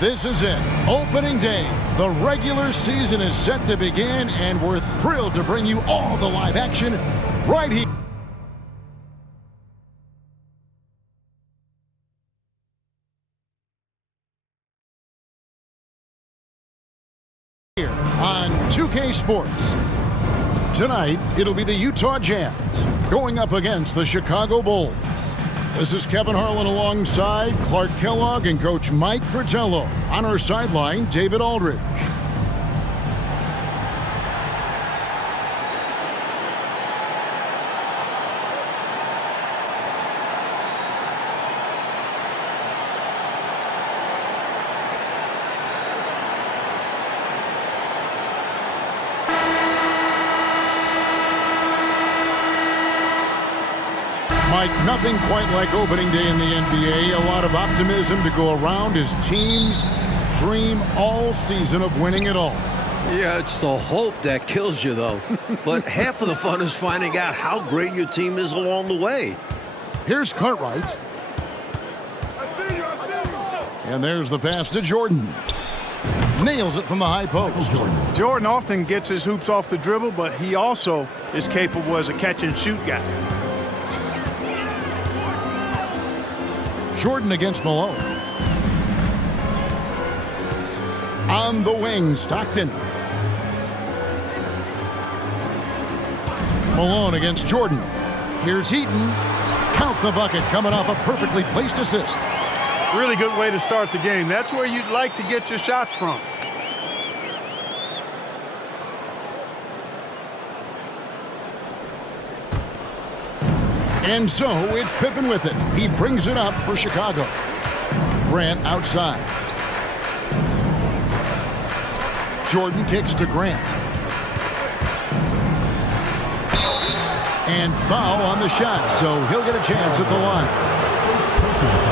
This is it, opening day. The regular season is set to begin, and we're thrilled to bring you all the live action right here on 2K Sports. Tonight, it'll be the Utah Jazz going up against the Chicago Bulls. This is Kevin Harlan alongside Clark Kellogg and Coach Mike Fratello. On our sideline, David Aldridge. Mike, nothing quite like opening day in the NBA. A lot of optimism to go around as teams dream all season of winning it all. Yeah, it's the hope that kills you, though. But half of the fun is finding out how great your team is along the way. Here's Cartwright. And there's the pass to Jordan. Nails it from the high post. Jordan often gets his hoops off the dribble, but he also is capable as a catch-and-shoot guy. Jordan against Malone. On the wing, Stockton. Malone against Jordan. Here's Heaton. Count the bucket, coming off a perfectly placed assist. Really good way to start the game. That's where you'd like to get your shots from. And so it's Pippen with it. He brings it up for Chicago. Grant outside. Jordan kicks to Grant. And foul on the shot, so he'll get a chance at the line.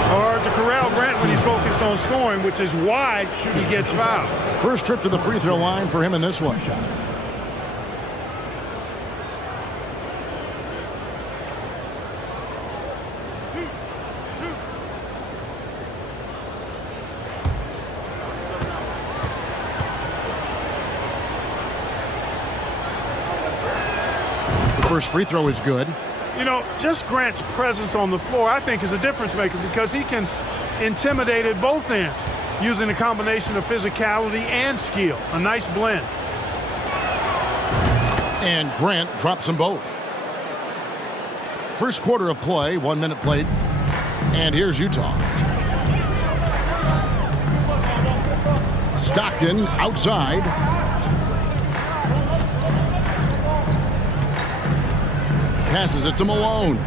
Hard to corral Grant when he's focused on scoring, which is why he gets fouled. First trip to the free throw line for him in this one. First free throw is good. You know, just Grant's presence on the floor, I think, is a difference maker because he can intimidate at both ends using a combination of physicality and skill. A nice blend. And Grant drops them both. First quarter of play, 1 minute played. And here's Utah. Stockton outside. Passes it to Malone.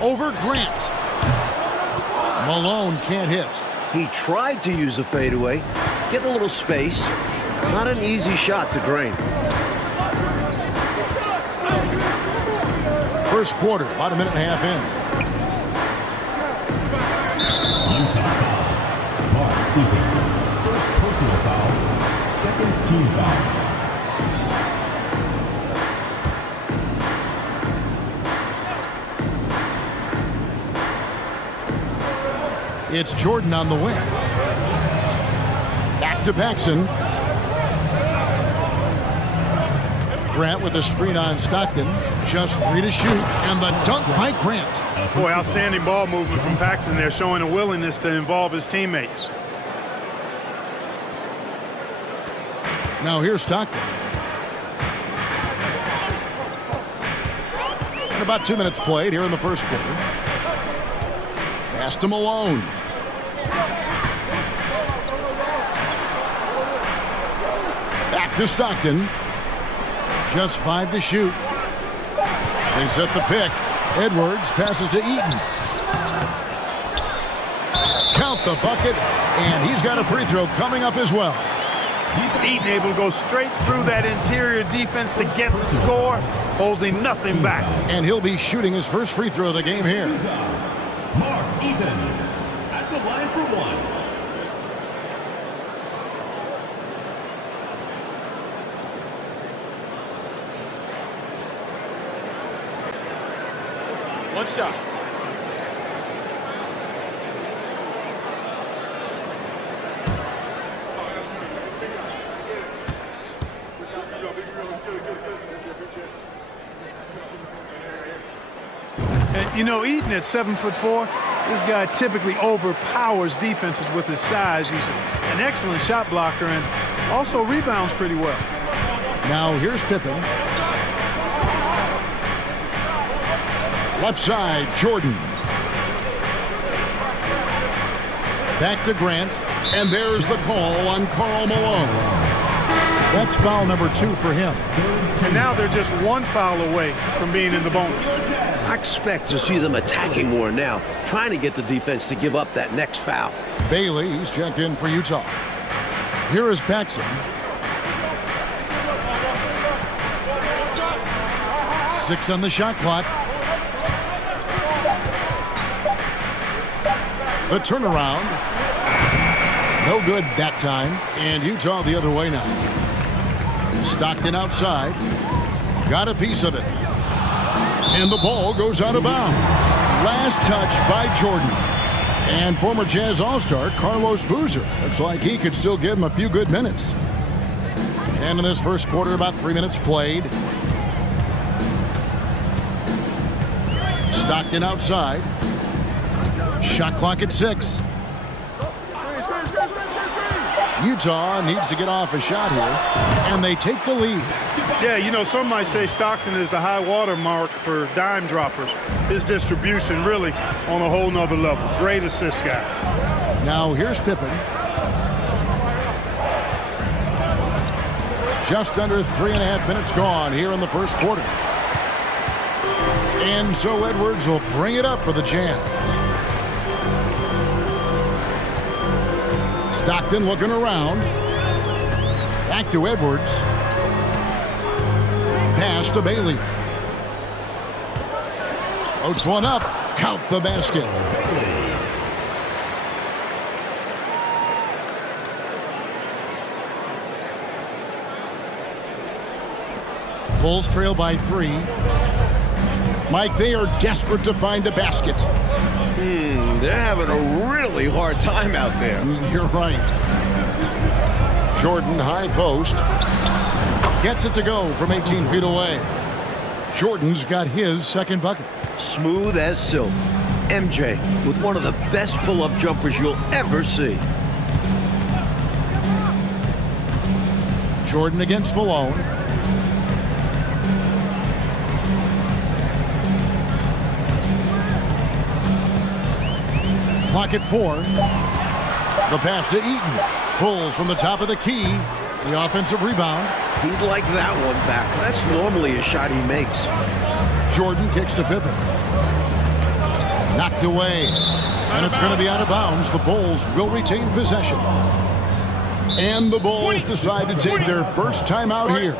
Over Grant. Malone can't hit. He tried to use a fadeaway, get a little space. Not an easy shot to drain. First quarter, about a minute and a half in. First personal foul, second team foul. It's Jordan on the wing. Back to Paxson. Grant with a screen on Stockton. Just 3 to shoot. And the dunk by Grant. Boy, outstanding ball movement from Paxson there, showing a willingness to involve his teammates. Now here's Stockton. And about 2 minutes played here in the first quarter. Pass to Malone. Back to Stockton. Just 5 to shoot. They set the pick. Edwards passes to Eaton. Count the bucket, and he's got a free throw coming up as well. Eaton able to go straight through that interior defense to get the score, holding nothing back. And he'll be shooting his first free throw of the game here. Mark Eaton at the line for one. One shot. You know, Eaton at 7'4", this guy typically overpowers defenses with his size. He's an excellent shot blocker and also rebounds pretty well. Now here's Pippen. Left side, Jordan. Back to Grant, and there's the call on Karl Malone. That's foul number 2 for him. And now they're just one foul away from being in the bonus. I expect to see them attacking more now, trying to get the defense to give up that next foul. Bailey's checked in for Utah. Here is Paxson. Six on the shot clock. The turnaround. No good that time. And Utah the other way now. Stockton outside. Got a piece of it. And the ball goes out of bounds. Last touch by Jordan. And former Jazz All-Star Carlos Boozer. Looks like he could still give him a few good minutes. And in this first quarter, about 3 minutes played. Stockton outside. Shot clock at 6. Utah needs to get off a shot here, and they take the lead. Yeah, you know, some might say Stockton is the high water mark for dime droppers. His distribution really on a whole nother level. Great assist guy. Now here's Pippen. Just under 3.5 minutes gone here in the first quarter. And so Edwards will bring it up for the Jazz. Stockton looking around. Back to Edwards. Pass to Bailey. Floats one up. Count the basket. Bulls trail by 3. Mike, they are desperate to find a basket. They're having a really hard time out there. You're right. Jordan, high post. Gets it to go from 18 feet away. Jordan's got his second bucket. Smooth as silk. MJ with one of the best pull-up jumpers you'll ever see. Jordan against Malone. Clock at 4. The pass to Eaton. Pulls from the top of the key. The offensive rebound. He'd like that one back. That's normally a shot he makes. Jordan kicks to Pippen. Knocked away. And it's going to be out of bounds. The Bulls will retain possession. And the Bulls decide to take their first timeout here.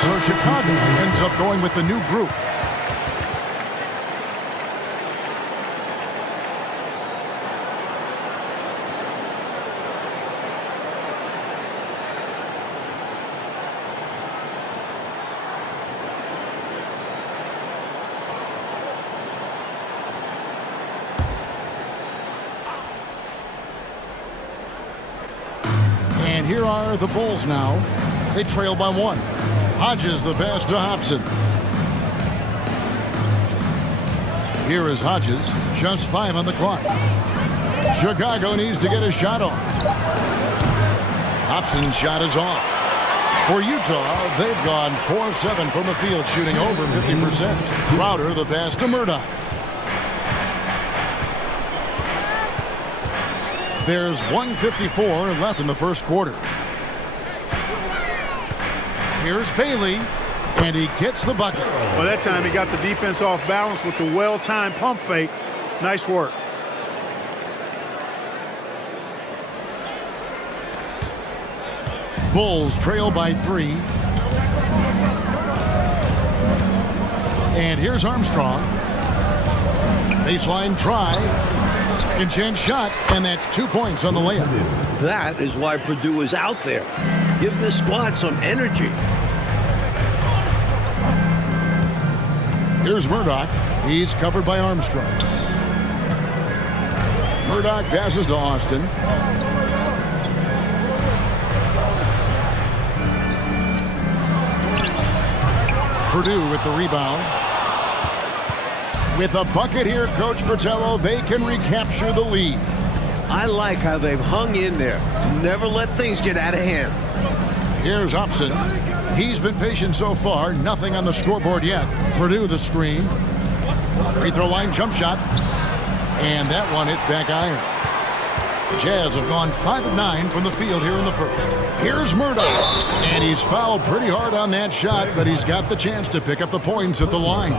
So Chicago ends up going with the new group. And here are the Bulls now. They trail by 1. Hodges the pass to Hobson. Here is Hodges, just 5 on the clock. Chicago needs to get a shot on. Hobson's shot is off. For Utah, they've gone 4 of 7 from the field, shooting over 50%. Crowder the pass to Murdoch. There's 1:54 left in the first quarter. Here's Bailey, and he gets the bucket. Well, that time he got the defense off balance with the well-timed pump fake. Nice work. Bulls trail by 3. And here's Armstrong. Baseline try. Second chance shot, and that's 2 points on the layup. That is why Purdue is out there. Give this squad some energy. Here's Murdoch. He's covered by Armstrong. Murdoch passes to Austin. Purdue with the rebound. With a bucket here, Coach Fratello, they can recapture the lead. I like how they've hung in there. Never let things get out of hand. Here's Upson. He's been patient so far. Nothing on the scoreboard yet. Purdue the screen. Free throw line jump shot. And that one hits back iron. The Jazz have gone 5 of 9 from the field here in the first. Here's Murdoch. And he's fouled pretty hard on that shot, but he's got the chance to pick up the points at the line.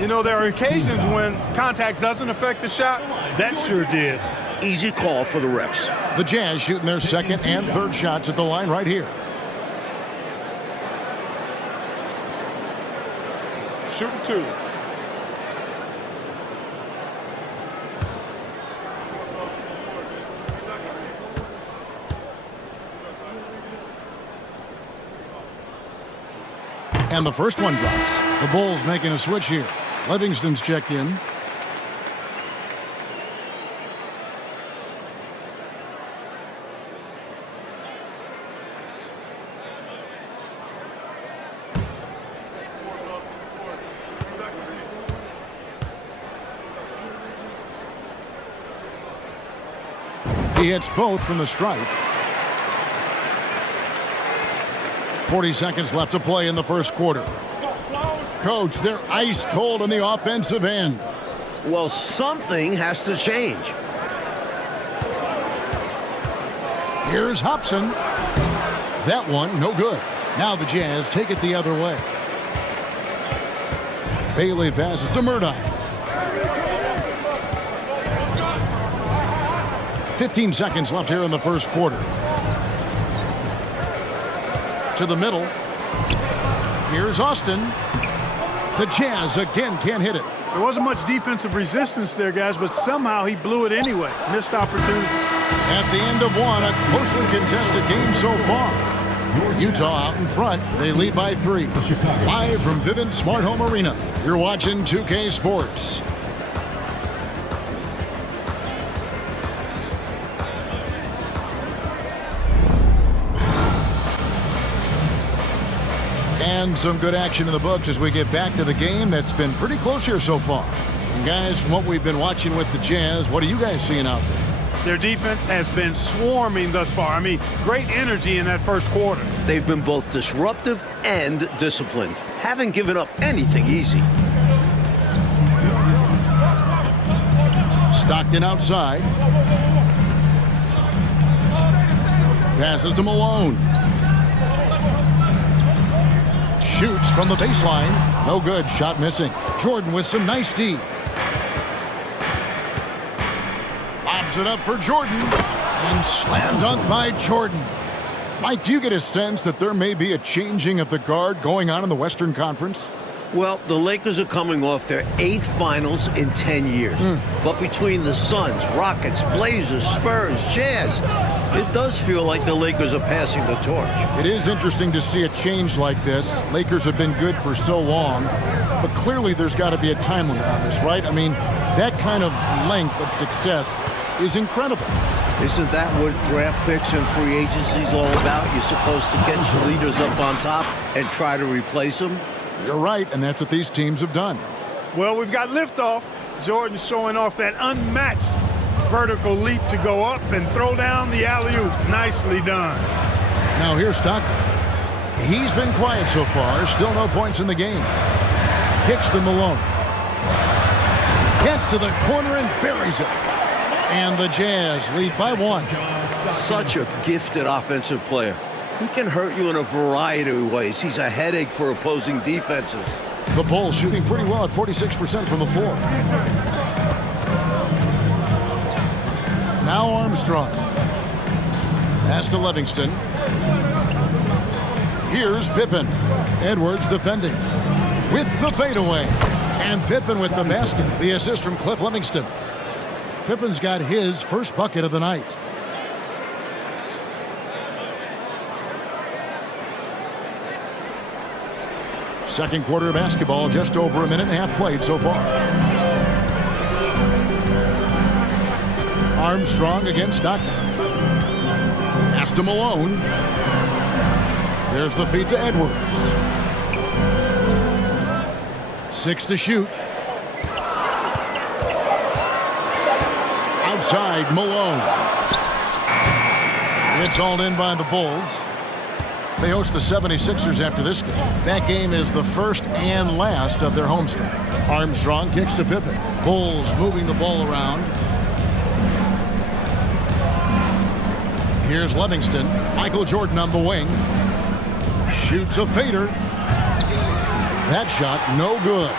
You know, there are occasions when contact doesn't affect the shot. That sure did. Easy call for the refs. The Jazz shooting their second and third shots at the line right here. Shooting 2. And the first one drops. The Bulls making a switch here. Livingston's checked in. He hits both from the stripe. 40 seconds left to play in the first quarter. Coach, they're ice cold on the offensive end. Well, something has to change. Here's Hobson. That one, no good. Now the Jazz take it the other way. Bailey passes to Murdoch. 15 seconds left here in the first quarter. To the middle. Here's Austin. The Jazz again can't hit it. There wasn't much defensive resistance there, guys, but somehow he blew it anyway. Missed opportunity. At the end of one, a closely contested game so far. Utah out in front. They lead by 3. Live from Vivint Smart Home Arena. You're watching 2K Sports. And some good action in the books as we get back to the game that's been pretty close here so far. And guys, from what we've been watching with the Jazz, what are you guys seeing out there? Their defense has been swarming thus far. I mean, great energy in that first quarter. They've been both disruptive and disciplined. Haven't given up anything easy. Stockton outside. Passes to Malone. Shoots from the baseline. No good. Shot missing. Jordan with some nice D. Lobs it up for Jordan. And slam dunk by Jordan. Mike, do you get a sense that there may be a changing of the guard going on in the Western Conference? Well, the Lakers are coming off their 8th finals in 10 years. But between the Suns, Rockets, Blazers, Spurs, Jazz, it does feel like the Lakers are passing the torch. It is interesting to see a change like this. Lakers have been good for so long, but clearly there's got to be a time limit on this, right? I mean, that kind of length of success is incredible. Isn't that what draft picks and free agency is all about? You're supposed to get your leaders up on top and try to replace them? You're right, and that's what these teams have done. Well, we've got liftoff. Jordan showing off that unmatched vertical leap to go up and throw down the alley-oop. Nicely done. Now here's Stockton. He's been quiet so far. Still no points in the game. Kicks to Malone. Gets to the corner and buries it. And the Jazz lead by 1. Such a gifted offensive player. He can hurt you in a variety of ways. He's a headache for opposing defenses. The Bulls shooting pretty well at 46% from the floor. Now Armstrong. Pass to Livingston. Here's Pippen. Edwards defending. With the fadeaway. And Pippen with the basket. The assist from Cliff Livingston. Pippen's got his first bucket of the night. Second quarter of basketball, just over a minute and a half played so far. Armstrong against Stockton. Pass to Malone. There's the feed to Edwards. 6 to shoot. Outside, Malone. It's hauled in by the Bulls. They host the 76ers after this game. That game is the first and last of their homestand. Armstrong kicks to Pippen. Bulls moving the ball around. Here's Livingston. Michael Jordan on the wing. Shoots a fader. That shot, no good.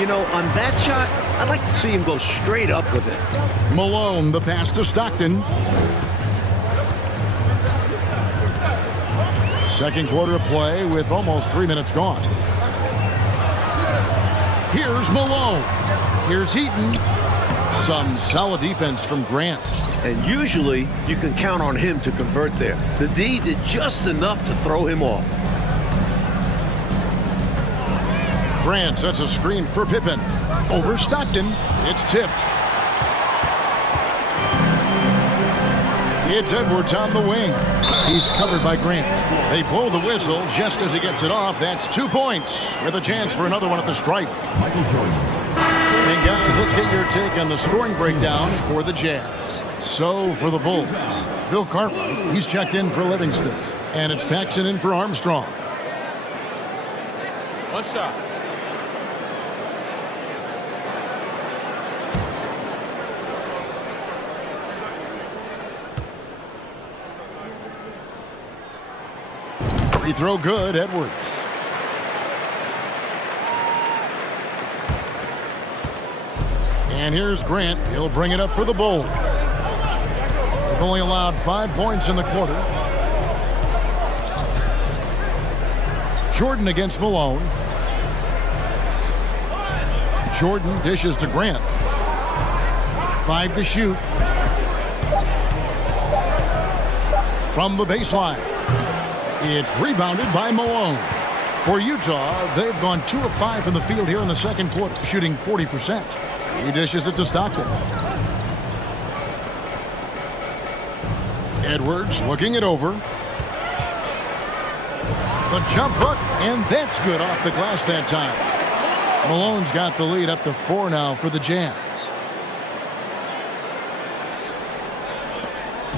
You know, on that shot, I'd like to see him go straight up with it. Malone, the pass to Stockton. Second quarter of play with almost 3 minutes gone. Here's Malone. Here's Heaton. Some solid defense from Grant. And usually, you can count on him to convert there. The D did just enough to throw him off. Grant sets a screen for Pippen. Over Stockton. It's tipped. It's Edwards on the wing. He's covered by Grant. They blow the whistle just as he gets it off. That's 2 points with a chance for another one at the stripe. Michael Jordan. And guys, let's get your take on the scoring breakdown for the Jazz. So for the Bulls, Bill Cartwright, he's checked in for Livingston. And it's Paxson in for Armstrong. One shot. Free throw good, Edwards. And here's Grant. He'll bring it up for the Bulls. They've only allowed 5 points in the quarter. Jordan against Malone. Jordan dishes to Grant. 5 to shoot. From the baseline. It's rebounded by Malone. For Utah, they've gone 2 of 5 from the field here in the second quarter, shooting 40%. He dishes it to Stockton. Edwards looking it over. The jump hook, and that's good off the glass that time. Malone's got the lead up to 4 now for the Jazz.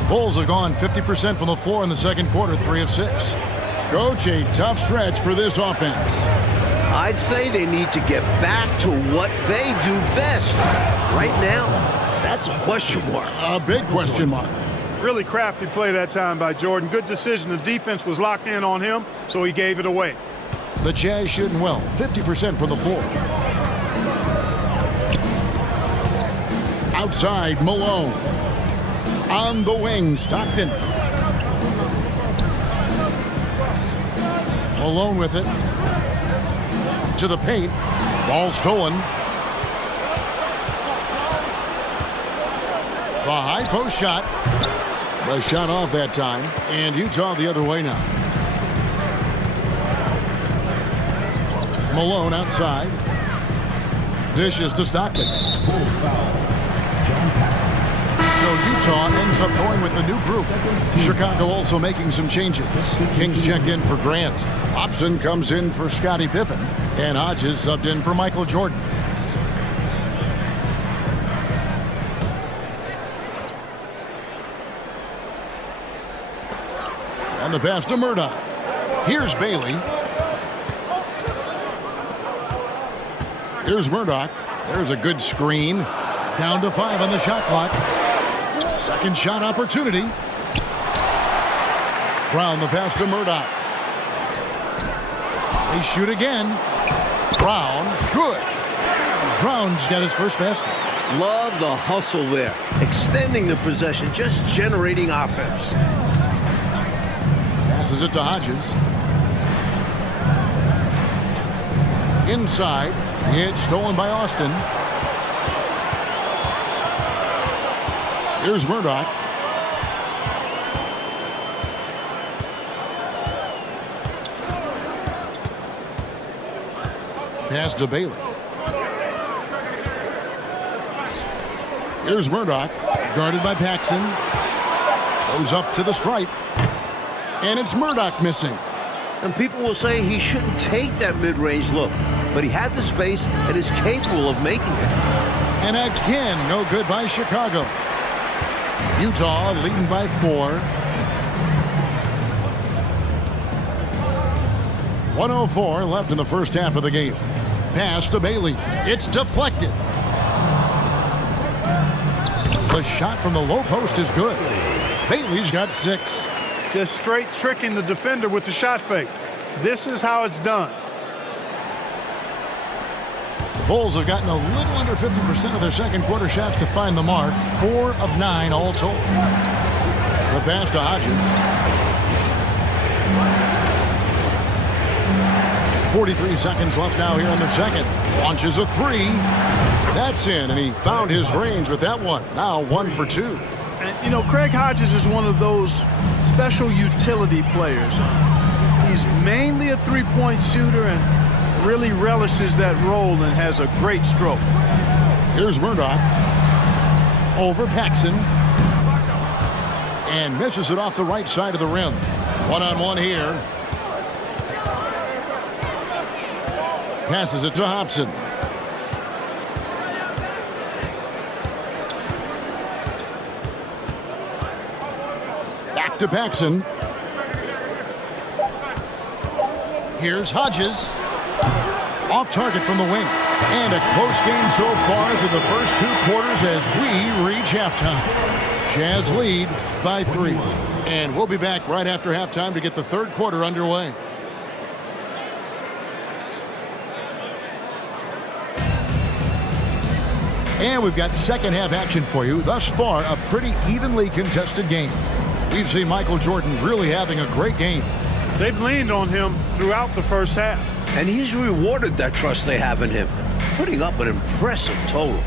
Bulls have gone 50% from the floor in the second quarter, 3 of 6. Coach, a tough stretch for this offense. I'd say they need to get back to what they do best. Right now, that's a question mark. A big question mark. Really crafty play that time by Jordan. Good decision. The defense was locked in on him, so he gave it away. The Jazz shooting well, 50% from the floor. Outside, Malone. On the wing, Stockton. Malone with it. To the paint. Ball stolen. The high post shot. The shot off that time. And Utah the other way now. Malone outside. Dishes to Stockton. Bulls foul. John Paxson. So Utah ends up going with the new group. Chicago also making some changes. Kings checked in for Grant. Hobson comes in for Scottie Pippen. And Hodges subbed in for Michael Jordan. And the pass to Murdoch. Here's Bailey. Here's Murdoch. There's a good screen. Down to 5 on the shot clock. Second shot opportunity. Brown the pass to Murdoch. They shoot again. Brown, good. Brown's got his first basket. Love the hustle there. Extending the possession, just generating offense. Passes it to Hodges. Inside. It's stolen by Austin. Here's Murdoch. Pass to Bailey. Here's Murdoch, guarded by Paxson. Goes up to the stripe. And it's Murdoch missing. And people will say he shouldn't take that mid-range look, but he had the space and is capable of making it. And again, no good by Chicago. Utah leading by 4. 1:04 left in the first half of the game. Pass to Bailey. It's deflected. The shot from the low post is good. Bailey's got 6. Just straight tricking the defender with the shot fake. This is how it's done. The Bulls have gotten a little under 50% of their second quarter shots to find the mark. 4 of 9 all told. The pass to Hodges. 43 seconds left now here in the second. Launches a 3. That's in, and he found his range with that one. Now 1 for 2. And, you know, Craig Hodges is one of those special utility players. He's mainly a three-point shooter and really relishes that role and has a great stroke. Here's Murdoch. Over Paxson. And misses it off the right side of the rim. One-on-one here. Passes it to Hobson. Back to Paxson. Here's Hodges. Off target from the wing. And a close game so far through the first 2 quarters as we reach halftime. Jazz lead by 3. And we'll be back right after halftime to get the third quarter underway. And we've got second half action for you. Thus far, a pretty evenly contested game. We've seen Michael Jordan really having a great game. They've leaned on him throughout the first half. And he's rewarded that trust they have in him, putting up an impressive total.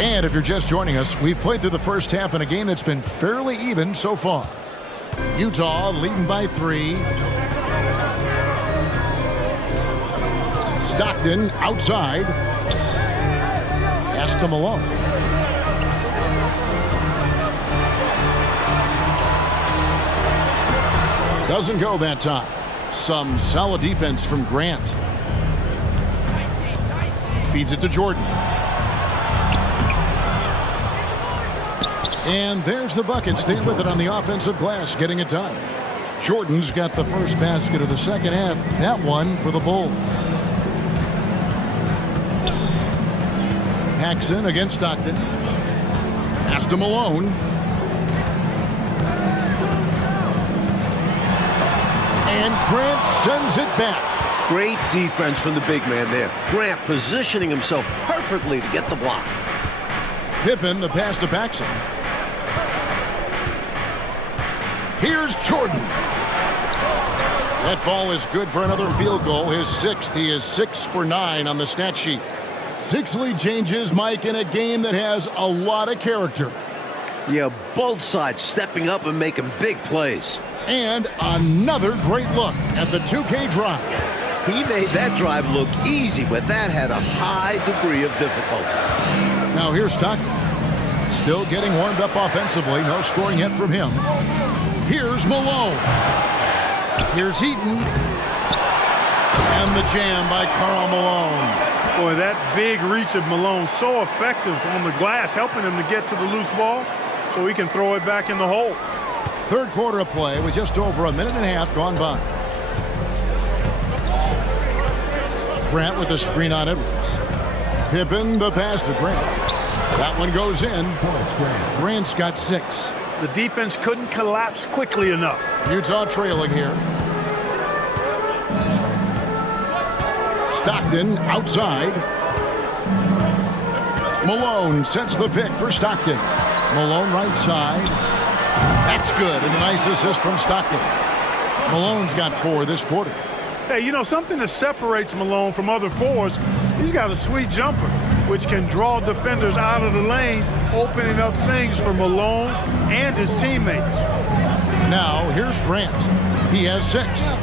And if you're just joining us, we've played through the first half in a game that's been fairly even so far. Utah leading by 3. Stockton outside. Pass to Malone. Doesn't go that time. Some solid defense from Grant. Feeds it to Jordan. And there's the bucket. Staying with it on the offensive glass, getting it done. Jordan's got the first basket of the second half. That one for the Bulls. Paxson against Stockton. Pass to Malone. And Grant sends it back. Great defense from the big man there. Grant positioning himself perfectly to get the block. Pippen, the pass to Paxson. Here's Jordan. That ball is good for another field goal. His 6th. He is 6 for 9 on the stat sheet. 6 lead changes, Mike, in a game that has a lot of character. Yeah, both sides stepping up and making big plays. And another great look at the 2K drive. He made that drive look easy, but that had a high degree of difficulty. Now here's Stockton. Still getting warmed up offensively. No scoring yet from him. Here's Malone. Here's Heaton. And the jam by Karl Malone. Boy, that big reach of Malone, so effective on the glass, helping him to get to the loose ball so he can throw it back in the hole. Third quarter of play with just over a minute and a half gone by. Grant with a screen on Edwards. Pippen, the pass to Grant. That one goes in. Grant's got 6. The defense couldn't collapse quickly enough. Utah trailing here. Stockton outside. Malone sets the pick for Stockton. Malone right side. That's good, and a nice assist from Stockton. Malone's got 4 this quarter. Hey, you know, something that separates Malone from other fours, he's got a sweet jumper, which can draw defenders out of the lane, opening up things for Malone and his teammates. Now, here's Grant. He has 6.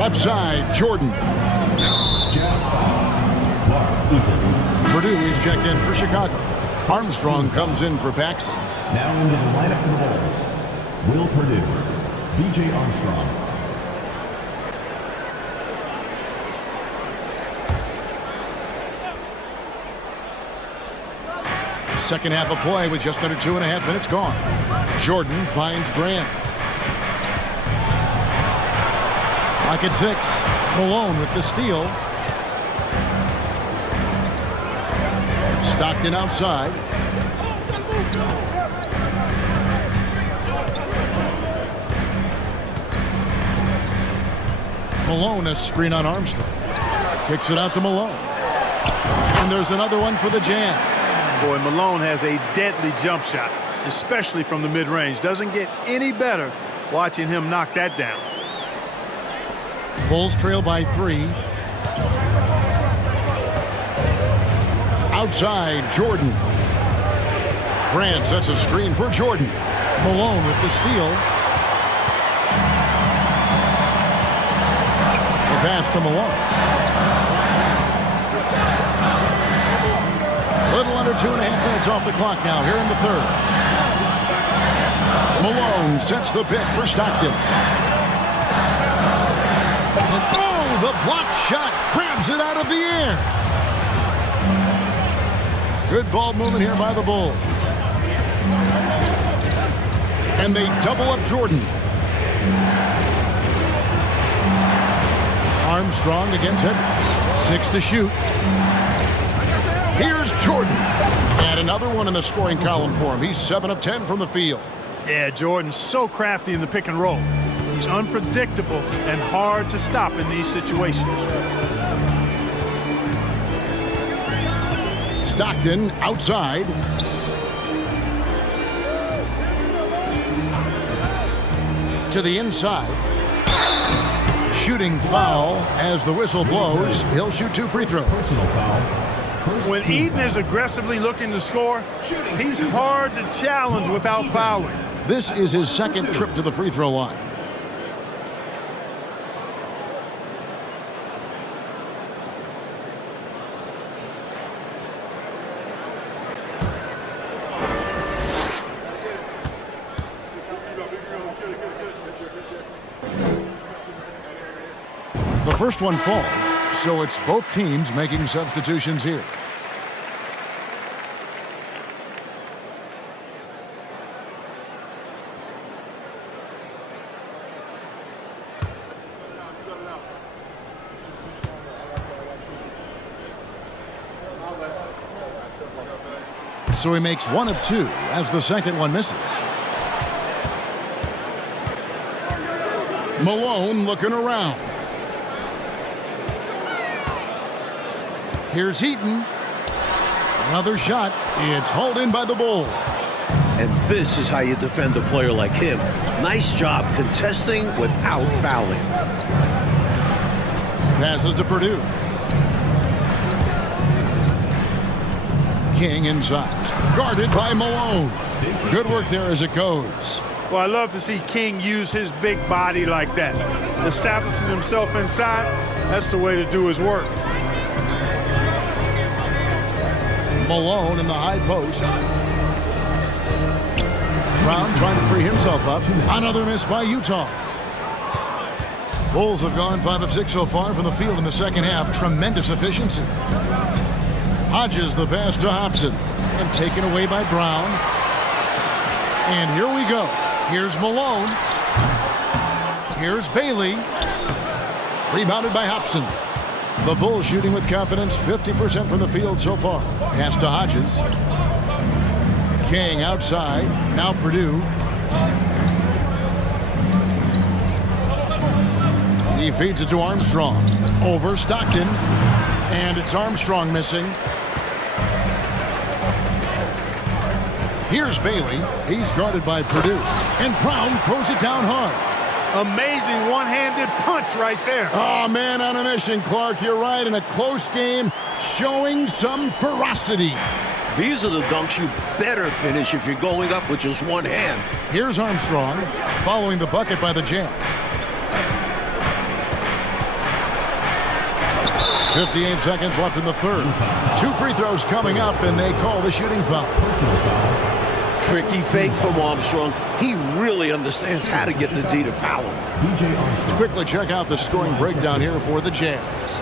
Left side, Jordan. Jazz foul. Mark Eaton. Purdue is checked in for Chicago. Armstrong comes in for Paxson. Now into the lineup for the Bulls. Will Purdue. B.J. Armstrong. Second half of play with just under 2.5 minutes gone. Jordan finds Grant. Lock at 6. Malone with the steal. Stockton outside. Malone, a screen on Armstrong. Kicks it out to Malone. And there's another one for the Jazz. Boy, Malone has a deadly jump shot, especially from the mid-range. Doesn't get any better watching him knock that down. Bulls trail by 3. Outside, Jordan. Grant sets a screen for Jordan. Malone with the steal. The pass to Malone. Little under 2.5 minutes off the clock now here in the third. Malone sets the pick for Stockton. And oh, the block shot grabs it out of the air. Good ball movement here by the Bulls. And they double up Jordan. Armstrong against Edwards. 6 to shoot. Here's Jordan. And another one in the scoring column for him. He's 7 of 10 from the field. Yeah, Jordan's so crafty in the pick and roll. He's unpredictable and hard to stop in these situations. Stockton outside. To the inside. Shooting foul as the whistle blows. He'll shoot 2 free throws. Personal foul. When Eaton is aggressively looking to score, he's hard to challenge without fouling. This is his second trip to the free throw line. The first one falls, so it's both teams making substitutions here. So he makes 1 of 2 as the second one misses. Malone looking around. Here's Heaton. Another shot. It's hauled in by the Bulls. And this is how you defend a player like him. Nice job contesting without fouling. Passes to Purdue. King inside. Guarded by Malone. Good work there as it goes. Well, I love to see King use his big body like that. Establishing himself inside, that's the way to do his work. Malone in the high post. Brown trying to free himself up. Another miss by Utah. Bulls have gone 5 of 6 so far from the field in the second half. Tremendous efficiency. Hodges the pass to Hobson. And taken away by Brown. And here we go. Here's Malone. Here's Bailey. Rebounded by Hobson. The Bulls shooting with confidence, 50% from the field so far. Pass to Hodges. King outside. Now Purdue. He feeds it to Armstrong. Over Stockton. And it's Armstrong missing. Here's Bailey. He's guarded by Purdue. And Brown throws it down hard. Amazing one-handed punch right there. Oh, man on a mission, Clark. You're right. In a close game, showing some ferocity. These are the dunks you better finish if you're going up with just one hand. Here's Armstrong following the bucket by the Jazz. 58 seconds left in the third. 2 free throws coming up, and they call the shooting foul. Tricky fake from Armstrong. He really understands how to get the D to foul him. Let's quickly check out the scoring breakdown here for the Jazz.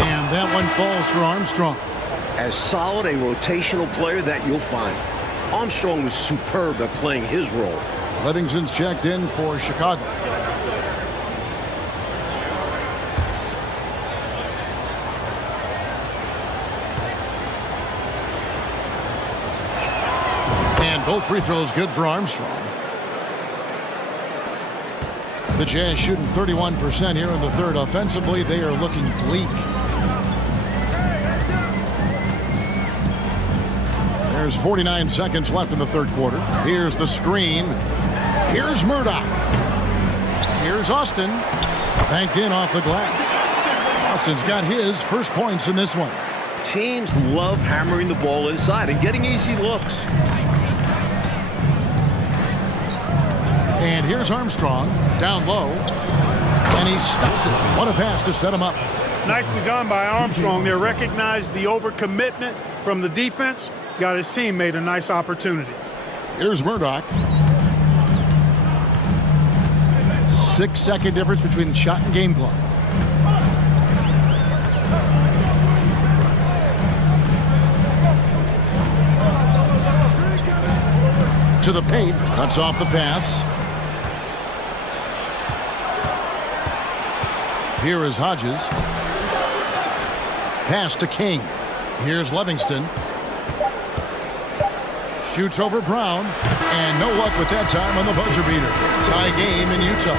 And that one falls for Armstrong. As solid a rotational player that you'll find. Armstrong was superb at playing his role. Livingston's checked in for Chicago. And both free throws good for Armstrong. The Jazz shooting 31% here in the third. Offensively, they are looking bleak. There's 49 seconds left in the third quarter. Here's the screen. Here's Murdoch. Here's Austin. Banked in off the glass. Austin's got his first points in this one. Teams love hammering the ball inside and getting easy looks. And here's Armstrong down low. And he stuffs it. What a pass to set him up. Nicely done by Armstrong there. Recognized the overcommitment from the defense. Got his teammate a nice opportunity. Here's Murdoch. 6-second difference between the shot and game clock. To the paint. Cuts off the pass. Here is Hodges. Pass to King. Here's Livingston. Shoots over Brown. And no luck with that time on the buzzer beater. Tie game in Utah.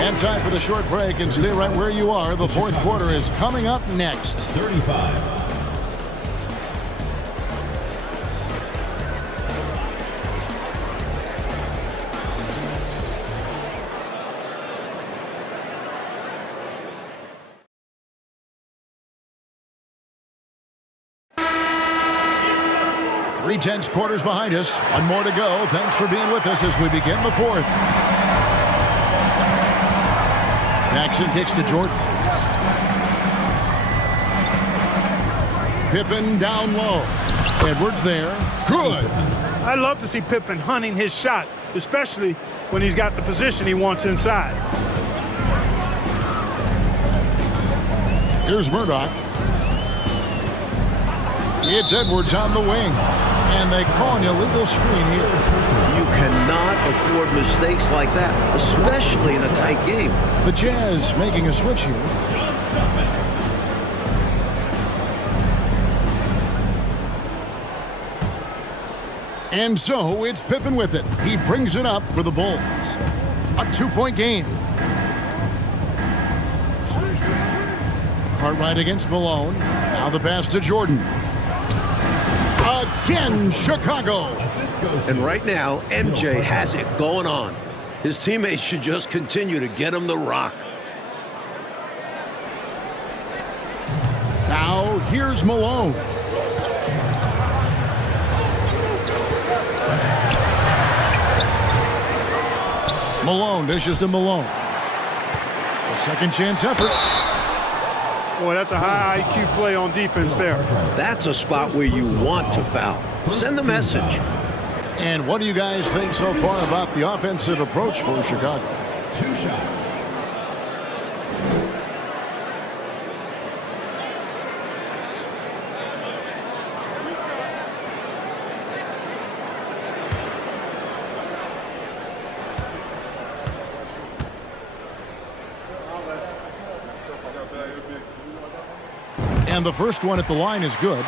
And time for the short break, and stay right where you are. The fourth quarter is coming up next. 35. Three tense quarters behind us. One more to go. Thanks for being with us as we begin the fourth. Jackson kicks to Jordan. Pippen down low. Edwards there. Good. I love to see Pippen hunting his shot, especially when he's got the position he wants inside. Here's Murdoch. It's Edwards on the wing. And they call an illegal screen here. You cannot afford mistakes like that, especially in a tight game. The Jazz making a switch here. And so it's Pippen with it. He brings it up for the Bulls. A 2-point game. Cartwright against Malone. Now the pass to Jordan. Again, Chicago. And right now, MJ has it going on. His teammates should just continue to get him the rock. Now, here's Malone. Malone dishes to Malone. A second chance effort. Boy, that's a high IQ play on defense there. That's a spot where you want to foul. Send the message. And what do you guys think so far about the offensive approach for Chicago? 2 shots. And the first one at the line is good.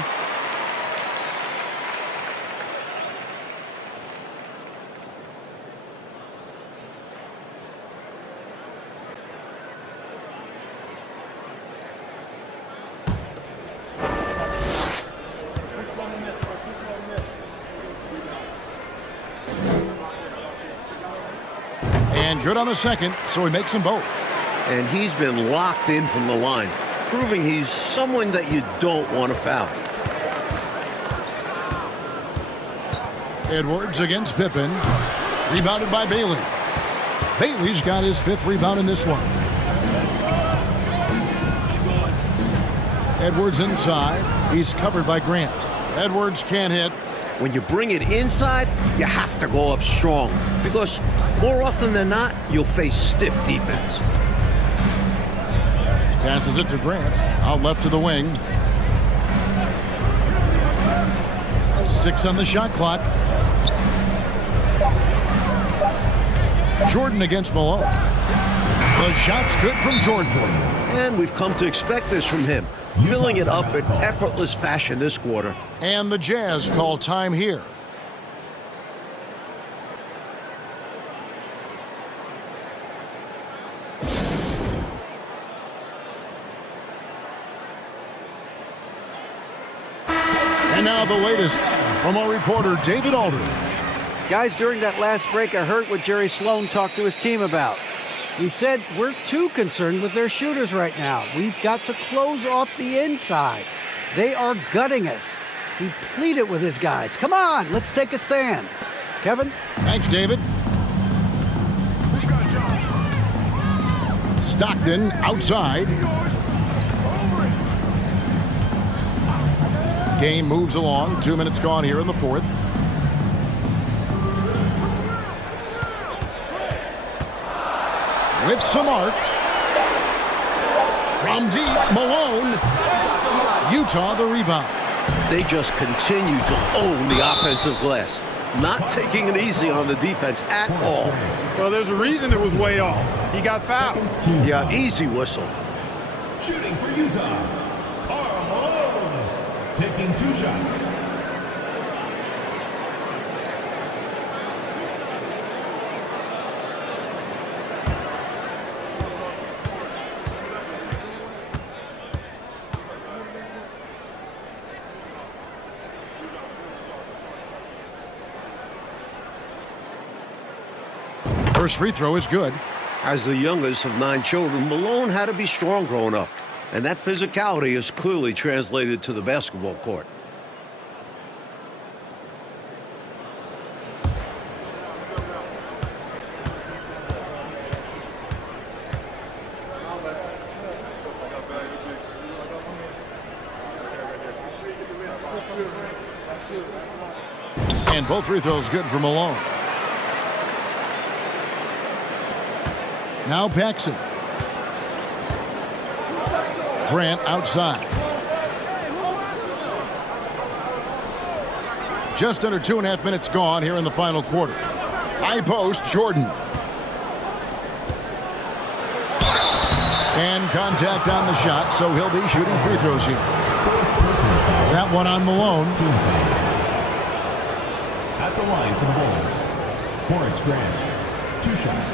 And good on the second, so he makes them both. And he's been locked in from the line, proving he's someone that you don't want to foul. Edwards against Pippen. Rebounded by Bailey. Bailey's got his 5th rebound in this one. Edwards inside. He's covered by Grant. Edwards can't hit. When you bring it inside, you have to go up strong, because more often than not, you'll face stiff defense. Passes it to Grant. Out left to the wing. 6 on the shot clock. Jordan against Malone. The shot's good from Jordan. And we've come to expect this from him, filling it up in effortless fashion this quarter. And the Jazz call time here. And now the latest from our reporter, David Aldridge. Guys, during that last break, I heard what Jerry Sloan talked to his team about. He said, we're too concerned with their shooters right now. We've got to close off the inside. They are gutting us. He pleaded with his guys. Come on, let's take a stand. Kevin? Thanks, David. Stockton outside. Game moves along. 2 minutes gone here in the 4th. With some arc. From deep, Malone. Utah the rebound. They just continue to own the offensive glass, not taking it easy on the defense at all. Well, there's a reason it was way off. He got fouled. Yeah, easy whistle. Shooting for Utah, Karl Malone, taking 2 shots. First free throw is good. As the youngest of 9 children, Malone had to be strong growing up, and that physicality is clearly translated to the basketball court. And both free throws good for Malone. Now Paxson. Grant outside. Just under 2.5 minutes gone here in the final quarter. High post, Jordan. And contact on the shot, so he'll be shooting free throws here. That one on Malone. At the line for the Bulls, Horace Grant, 2 shots.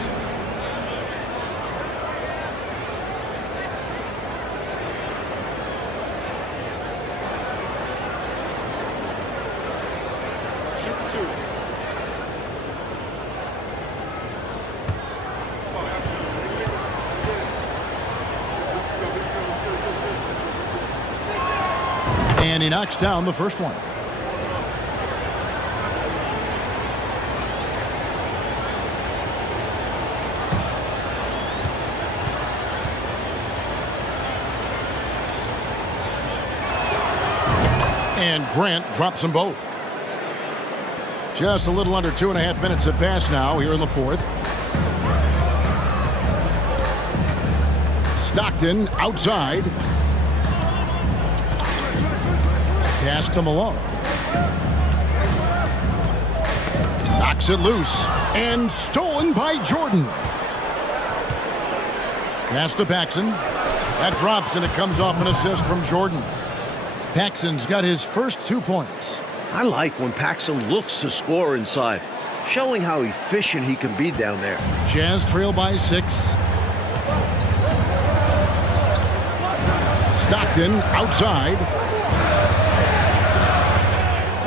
And he knocks down the first one. And Grant drops them both. Just a little under 2.5 minutes have passed now here in the 4th. Stockton outside. Pass to Malone. Knocks it loose. And stolen by Jordan. Pass to Paxson. That drops and it comes off an assist from Jordan. Paxson's got his first 2 points. I like when Paxson looks to score inside, showing how efficient he can be down there. Jazz trail by 6. Stockton outside.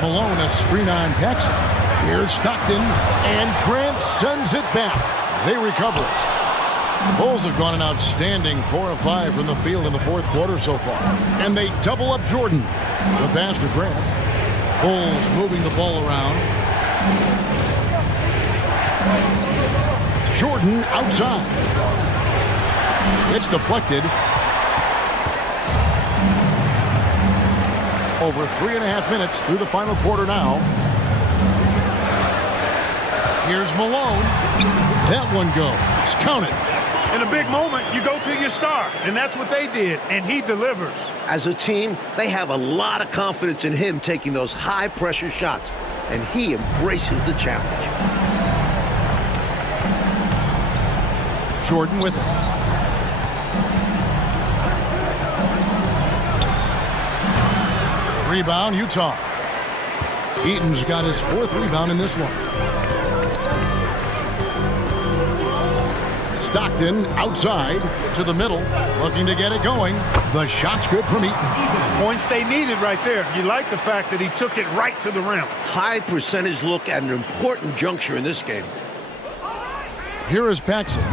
Malone a screen on Paxson. Here's Stockton, and Grant sends it back. They recover it. The Bulls have gone an outstanding 4 of 5 from the field in the fourth quarter so far. And they double up Jordan. The pass to Grant. Bulls moving the ball around. Jordan outside. It's deflected. Over 3.5 minutes through the final quarter now. Here's Malone. That one goes. Count it. In a big moment, you go to your star, and that's what they did, and he delivers. As a team, they have a lot of confidence in him taking those high-pressure shots, and he embraces the challenge. Jordan with it. Rebound, Utah. Eaton's got his 4th rebound in this one. Stockton outside to the middle, looking to get it going. The shot's good from Eaton. Points they needed right there. You like the fact that he took it right to the rim. High percentage look at an important juncture in this game. Here is Paxson.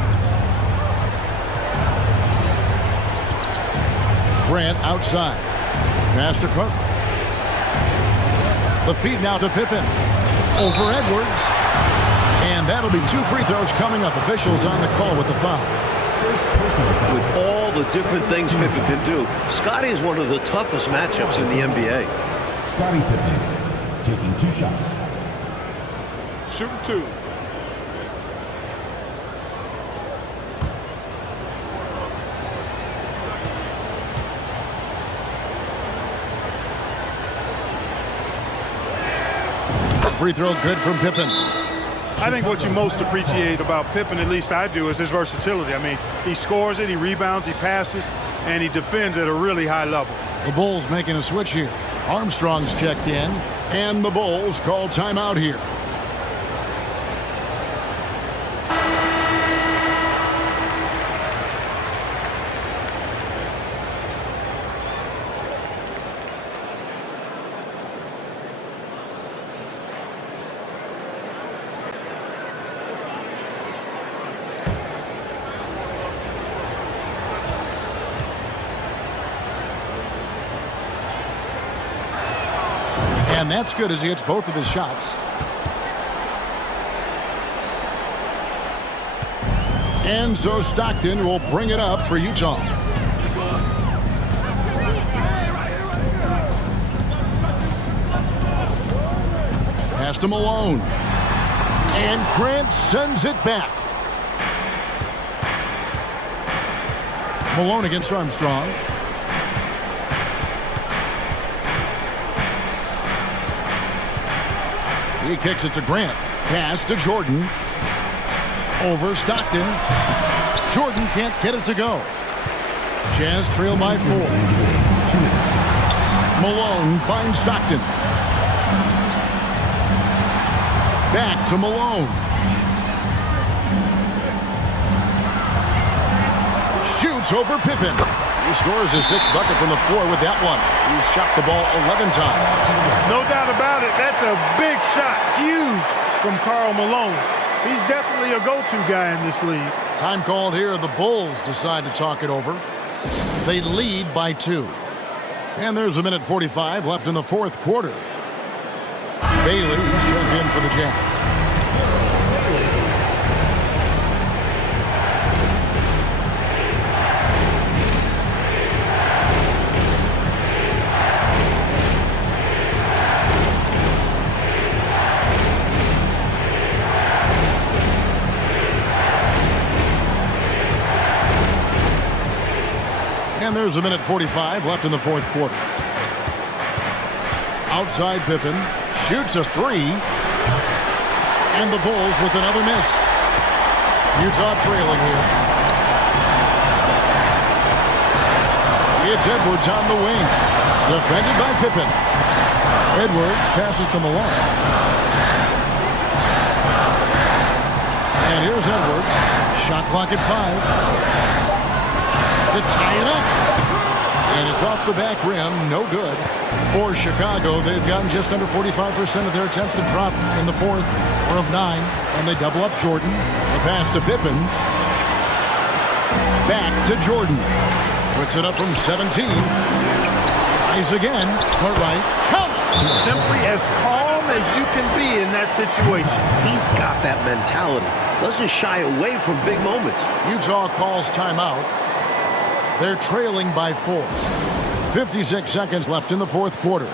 Grant outside. Pass to Carter. The feed now to Pippen. Over Edwards. And that'll be 2 free throws coming up. Officials on the call with the foul. With all the different things Pippen can do, Scotty is one of the toughest matchups in the NBA. Scotty Pippen taking 2 shots. Shooting 2. Free throw good from Pippen. I think what you most appreciate about Pippen, at least I do, is his versatility. I mean, he scores it, he rebounds, he passes, and he defends at a really high level. The Bulls making a switch here. Armstrong's checked in, and the Bulls call timeout here. And that's good as he hits both of his shots. And so Stockton will bring it up for Utah. Pass to Malone. And Grant sends it back. Malone against Armstrong. He kicks it to Grant. Pass to Jordan. Over Stockton. Jordan can't get it to go. Jazz trail by 4. Malone finds Stockton. Back to Malone. Shoots over Pippen. He scores his 6th bucket from the floor with that one. He's shot the ball 11 times. No doubt about it. That's a big shot. Huge from Karl Malone. He's definitely a go-to guy in this league. Time called here. The Bulls decide to talk it over. They lead by 2. And there's 1:45 left in the fourth quarter. Bailey, who's checked in for the Jazz. And there's 1:45 left in the fourth quarter. Outside Pippen shoots a 3. And the Bulls with another miss. Utah trailing here. It's Edwards on the wing. Defended by Pippen. Edwards passes to Malone. And here's Edwards. Shot clock at 5. To tie it up. And it's It's off the back rim, no good. For Chicago, they've gotten just under 45% of their attempts to drop in the fourth, or of 9, and they double up Jordan. The pass to Pippen. Back to Jordan. Puts it up from 17. Tries again. Court right. Count it! Simply as calm as you can be in that situation. He's got that mentality. Doesn't shy away from big moments. Utah calls timeout. They're trailing by 4. 56 seconds left in the fourth quarter.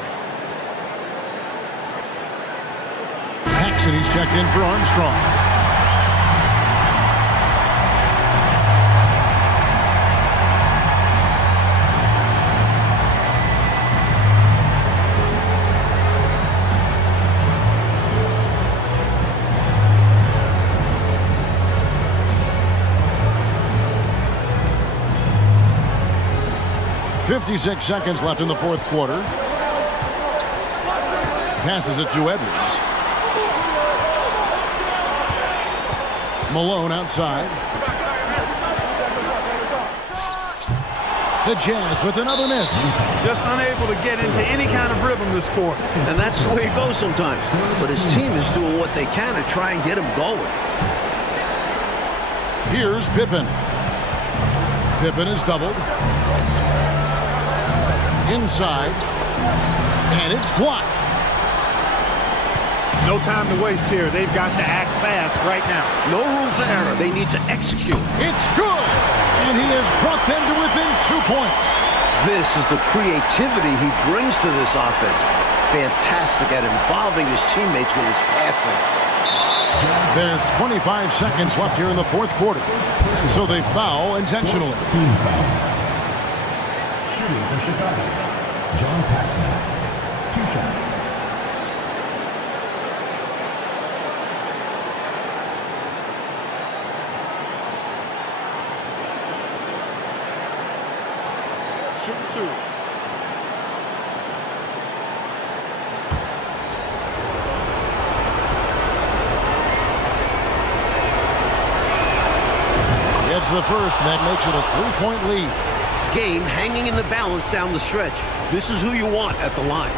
Paxson, he's checked in for Armstrong. .56 seconds left in the fourth quarter. Passes it to Edwards. Malone outside. The Jazz with another miss. Just unable to get into any kind of rhythm this quarter. And that's the way it goes sometimes. But his team is doing what they can to try and get him going. Here's Pippen. Pippen is doubled. Inside, and it's blocked. No time to waste here. They've got to act fast right now. No room for error. They need to execute. It's good, and he has brought them to within 2 points. This is the creativity he brings to this offense. Fantastic at involving his teammates with his passing. There's 25 seconds left here in the fourth quarter, so they foul intentionally. Team foul. Shooting for Chicago, John Paxson. 2 shots. Shooting 2. It's the first, and that makes it a 3-point lead. Game hanging in the balance down the stretch. This is who you want at the line.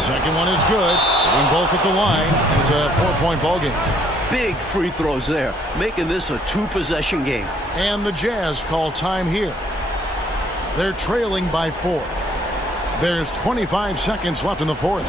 Second one is good. Getting both at the line. It's a 4-point ball game. Big free throws there, making this a 2-possession game. And the Jazz call time here. They're trailing by 4. There's 25 seconds left in the fourth.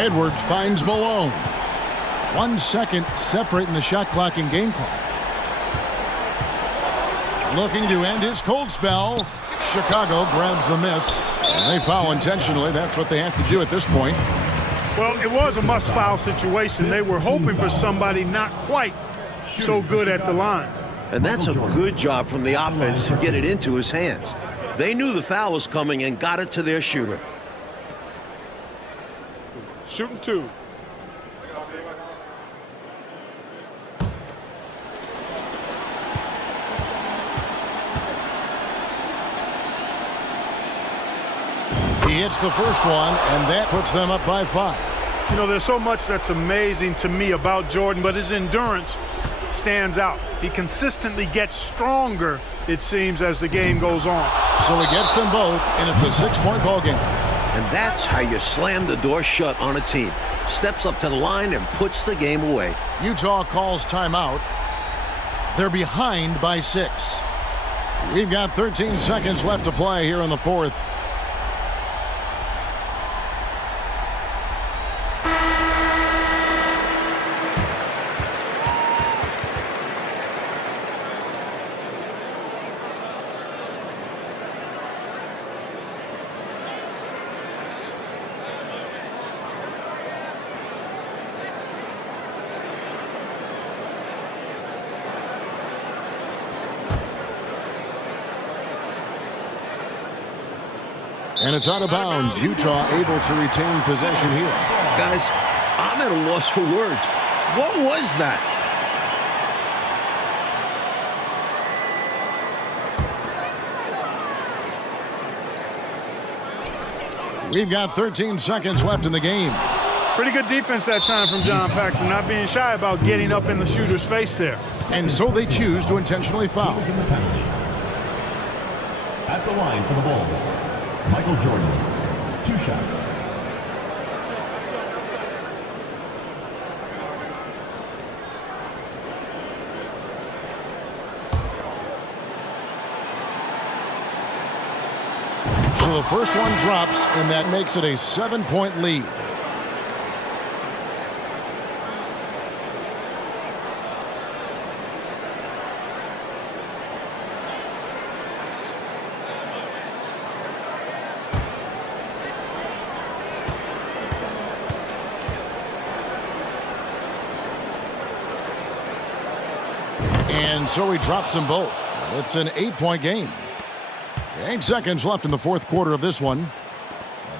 Edwards finds Malone. 1 second separating the shot clock and game clock. Looking to end his cold spell. Chicago grabs the miss. And they foul intentionally. That's what they have to do at this point. Well, it was a must-foul situation. They were hoping for somebody not quite so good at the line. And that's a good job from the offense to get it into his hands. They knew the foul was coming and got it to their shooter. Shooting 2. He hits the first one, and that puts them up by 5. You know, there's so much that's amazing to me about Jordan, but his endurance stands out. He consistently gets stronger, it seems, as the game goes on. So he gets them both, and it's a 6-point ball game. And that's how you slam the door shut on a team. Steps up to the line and puts the game away. Utah calls timeout. They're behind by 6. We've got 13 seconds left to play here in the fourth. And it's out of bounds. Utah able to retain possession here. Guys, I'm at a loss for words. What was that? We've got 13 seconds left in the game. Pretty good defense that time from John Paxson, not being shy about getting up in the shooter's face there. And so they choose to intentionally foul. In the penalty. At the line for the Bulls, Michael Jordan. 2 shots. So the first one drops, and that makes it a 7-point lead. And so he drops them both. It's an 8-point game. 8 seconds left in the fourth quarter of this one.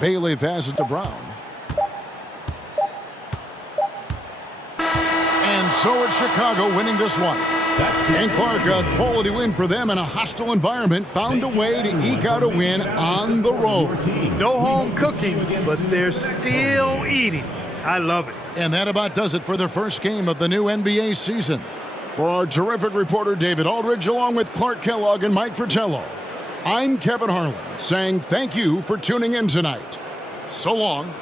Bailey passes to Brown. And so it's Chicago winning this one. And Clark, a quality win for them in a hostile environment, found a way to eke out a win on the road. No home cooking, but they're still eating. I love it. And that about does it for the first game of the new NBA season. For our terrific reporter David Aldridge, along with Clark Kellogg and Mike Fratello, I'm Kevin Harlan saying thank you for tuning in tonight. So long.